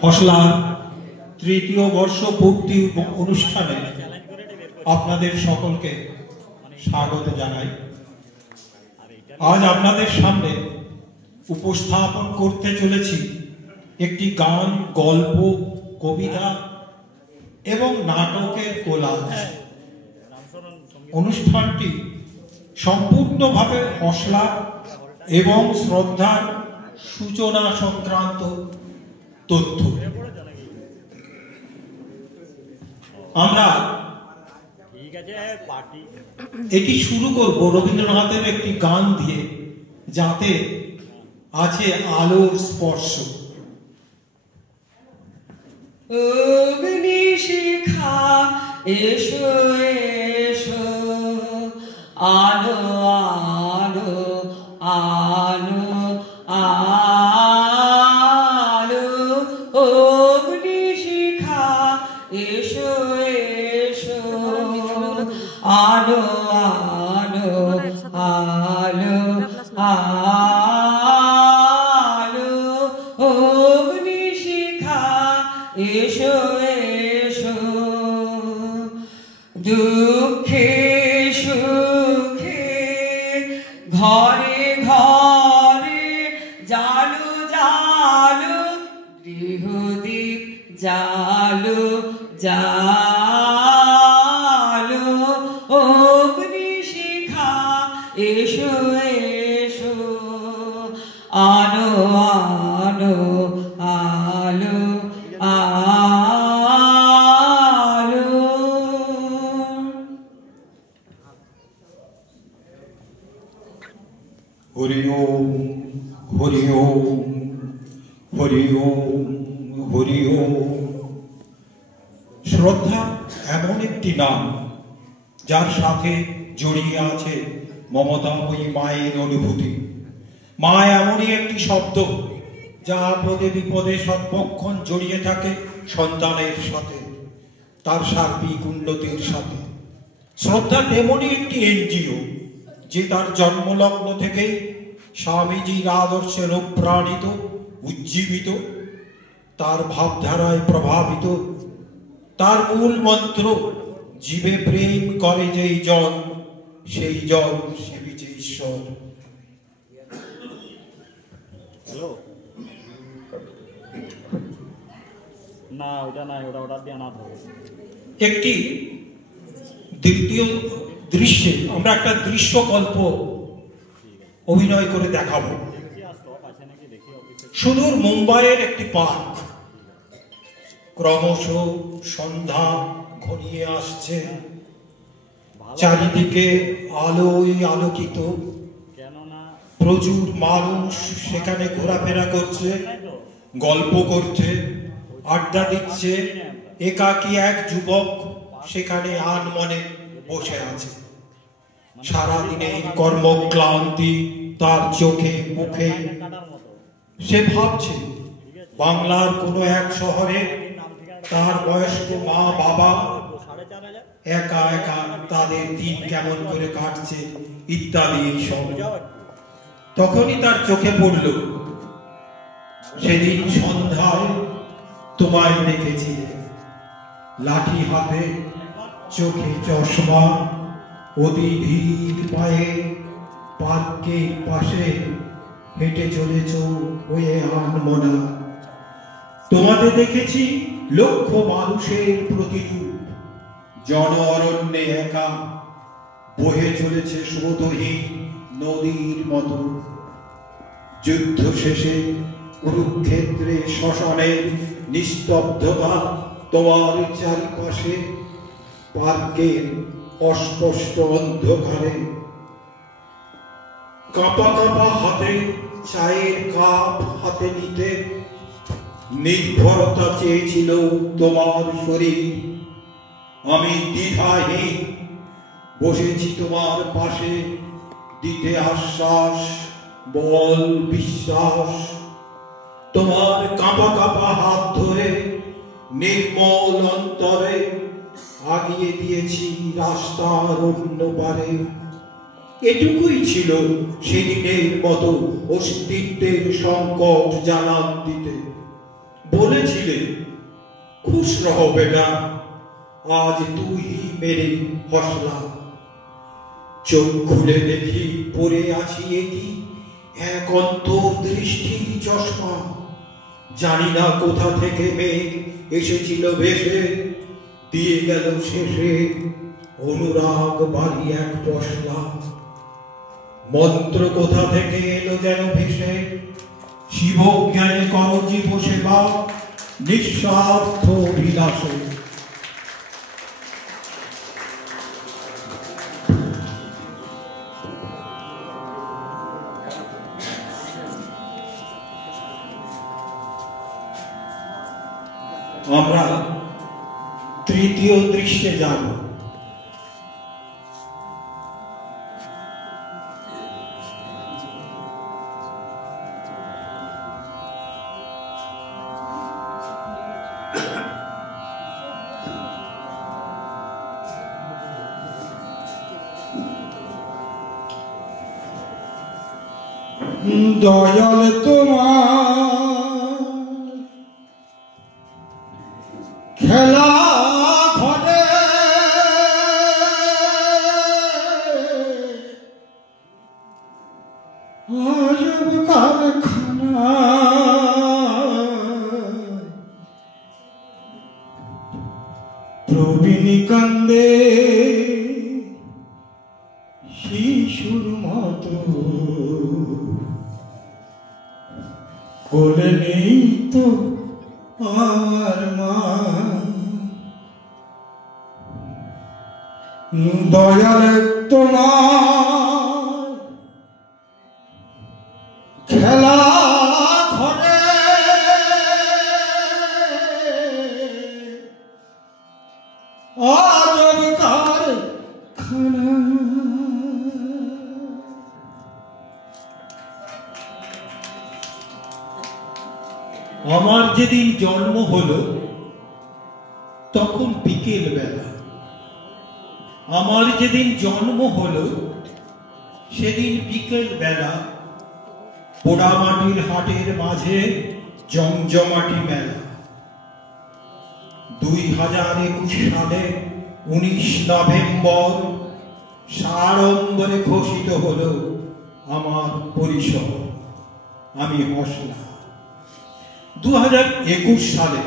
খসলার তৃতীয় বর্ষ পূর্তি অনুষ্ঠানে আপনাদের সকলকে স্বাগত জানাই। আজ আপনাদের সামনে উপস্থাপন করতে চলেছি একটি গান, গল্প, কবিতা এবং নাটকের কোলাজ। অনুষ্ঠানটি সম্পূর্ণভাবে খসলা এবং শ্রদ্ধার সূচনা সংক্রান্ত তথ্য। আমরা এটি শুরু করব রবীন্দ্রনাথের একটি গান দিয়ে, যাতে আছে আলোর স্পর্শ। অগ্নিশিখা এসো এসো, আলো আলো আলো আলো, অগ্নিশিখা এসো এসো, আলো আলো আলো আলো, অগ্নিশিখা এসো এসো। দুঃখে সুখে ঘরে ঘরে জালো জালো, গৃহদীপ জালো জালো, অগ্নিশিখা এসো এসো, আলো আলো আলো আলো। হরি ওম হরি ওম হরি ওম হরি ওম। শ্রদ্ধা এমন একটি নাম যার সাথে জড়িয়ে আছে মমতাময়ী মায়ের অনুভূতি। মা এমনই একটি শব্দ যা আপদে বিপদে সর্বক্ষণ জড়িয়ে থাকে সন্তানের সাথে, তার সার্বিক উন্নতির সাথে। শ্রদ্ধা তেমনই একটি এনজিও যে তার জন্মলগ্ন থেকেই স্বামীজির আদর্শে অনুপ্রাণিত, উজ্জীবিত, তার ভাবধারায় প্রভাবিত। তার মূল মন্ত্র, জীবে প্রেম করে যেই জন, সেই জন সেবিছে ঈশ্বর। একটি দ্বিতীয় দৃশ্যে আমরা একটা দৃশ্যকল্প অভিনয় করে দেখাবো। সুদূর মুম্বাইয়ের একটি পার্ক। ক্রমশ সন্ধ্যা ঘনিয়ে আসছে, চারিদিকে আলোয় আলোকিত। প্রচুর মানুষ সেখানে ঘোরাফেরা করছে, গল্প করছে, আড্ডা দিচ্ছে। একাকী এক যুবক সেখানে আনমনে বসে আছে। সারাদিনের কর্মক্লান্তি তার চোখে মুখে। সে ভাবছে বাংলার কোনো এক শহরে তার বয়স্ক মা বাবা একা একা তাদের দিন কেমন করে কাটছে ইত্যাদি সব। তখনই তার চোখে পড়ল, সেদিন সন্ধ্যায় তোমায় দেখেছি, লাঠি হাতে, চোখে চশমা, অতি ধীর পায়ে পার্কের পাশে হেঁটে চলেছ হয়ে আনমনা। তোমাকে দেখেছি লক্ষ মানুষের প্রতিরূপ, জন অরণ্যে একা বহে চলেছে স্রোতহীন নদীর মতো। যুদ্ধ শেষে কুরুক্ষেত্রে শ্মশানের নিস্তব্ধতা তোমার চারিপাশে, পার্কের অস্পষ্ট অন্ধকারে। কাঁপা কাঁপা হাতে চায়ের কাপ হাতে নিতে নির্ভরতা চেয়েছিল তোমার শরীর। আমি দ্বিধাহীন বসেছি তোমার পাশে, দিতে আশ্বাস, বল, বিশ্বাস। তোমার কাঁপা কাঁপা হাত ধরে নির্মল অন্তরে আগিয়ে দিয়েছি রাস্তার অন্য পারে। এটুকুই ছিল সেদিনের মতো অস্তিত্বের সংকট জানান দিতে। বলেছিলে খুশ রহো বেটা, আজ তুই মেরে হসলা। চোখ খুলে দেখি পড়ে আছি কি এক অন্তর্দৃষ্টির চশমা। জানি না কোথা থেকে মেঘ এসেছিল ভেসে, দিয়ে গেল শেষে অনুরাগ বাড়ি এক পশলা। মন্ত্র কোথা থেকে এলো যেন ভেসে, শিব জ্ঞানে কর জীব সেবা নিঃস্বার্থ অভিলাষে। আমরা তৃতীয় দৃশ্যে যাব। দয়াল তোমার খেলা ঘরে আজব কারখানা, প্রবীণী কান্দে শিশুর মতো, কোলে নেই তো আমার মা। দয়াল তোমার খেলা ঘরে আজব কারখানা, আমার যেদিন জন্ম হলো তখন বিকেল বেলা। আমার যেদিন জন্ম হলো সেদিন বিকেল বেলা, পোড়ামাটির হাটের মাঝে জমজমাটি মেলা। 2021 সালে 19 নভেম্বর সাড়ম্বরে ঘোষিত হলো আমার পরিসর, আমি হসলা। 2021 সালে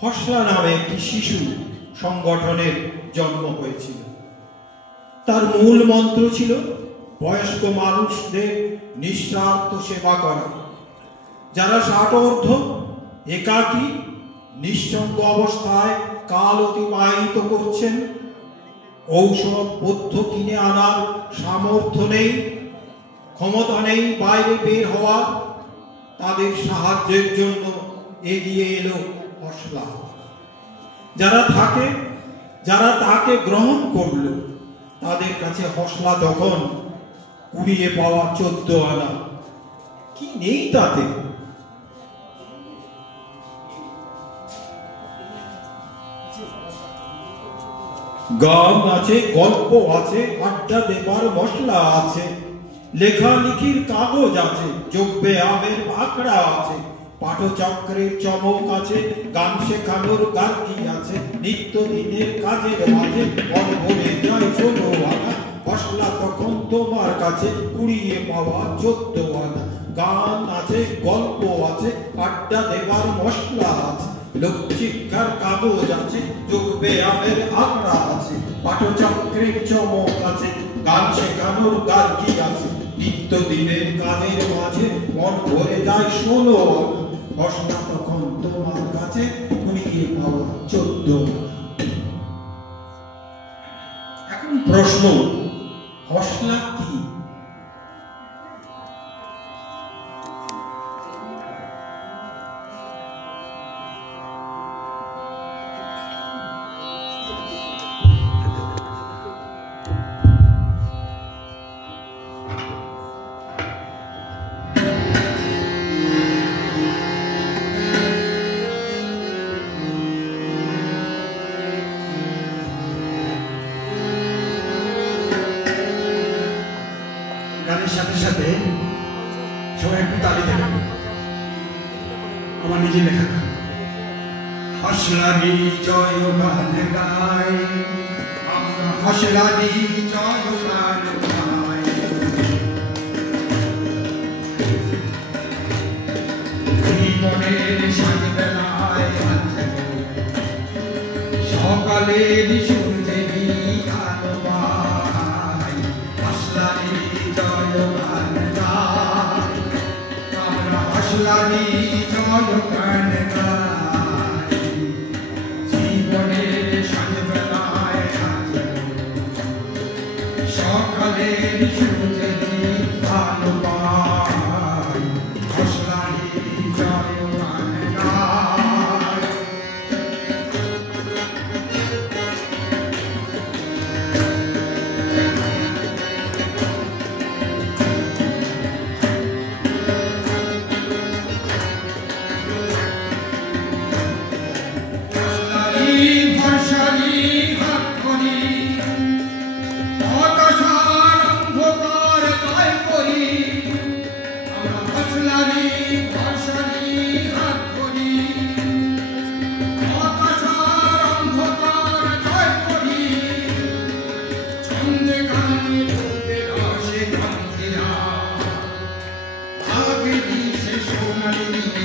হসলা নামে একটি শিশু সংগঠনের জন্ম হয়েছিল। তার মূল মন্ত্র ছিল বয়স্ক মানুষদের নিঃস্বার্থ সেবা করা। যারা 60 ঊর্ধ্ব, একাকী, নিঃসঙ্গ অবস্থায় কাল অতিবাহিত করছেন, ঔষধ পথ্য কিনে আনার সামর্থ্য নেই, ক্ষমতা নেই বাইরে বের হওয়া, তাদের সাহায্যের জন্য এগিয়ে এলো হসলা। যারা তাকে গ্রহণ করলো, তাদের কাছে হসলা তখন কুড়িয়ে পাওয়া 14 আনা। কি নেই তাতে? গান আছে, গল্প আছে, আড্ডা দেবার মশলা আছে, লেখালেখির কাগজ আছে, যোগ্যে আমের আখড়া আছে, পাঠচক্রের চমক আছে, গান শেখানোর গার্গী আছে, নিত্যদিনের কাজের মাঝে মন ভরে যায় 16 আনা। হসলা তখন তোমার কাছে কুড়িয়ে পাওয়া 14 আনা। গান আছে, গল্প আছে, আড্ডা দেবার মশলা আছে, লোকশিক্ষার কাগজ আছে, যোগ্যে আমের আখড়া আছে, পাঠচক্রের চমক আছে, গান শেখানোর গার্গী আছে, নিত্যদিনের কাজের মাঝে মন ভরে যায় 16 আনা। হসলা তখন তোমার কাছে কুড়িয়ে পাওয়া 14 আনা। এখন প্রশ্ন, হসলা কি? গানের সাথে সাথে সবাই একটু তালি দেবেন। আমার নিজের লেখা গান। আসলানি জয় গান গাই, আমরা আসলানি জয় গান গাই। জীবনের সাজ বেলায় সকালের সূর্যেরই আলো পাই, আসলানি জয় গান গাই, আমরা আসলানি জয় গান গাই। জীবনের সাজ বেলায় সকালের সূর্যেরই আলো পাই, আসলানি জয় গান গাই। Sonaline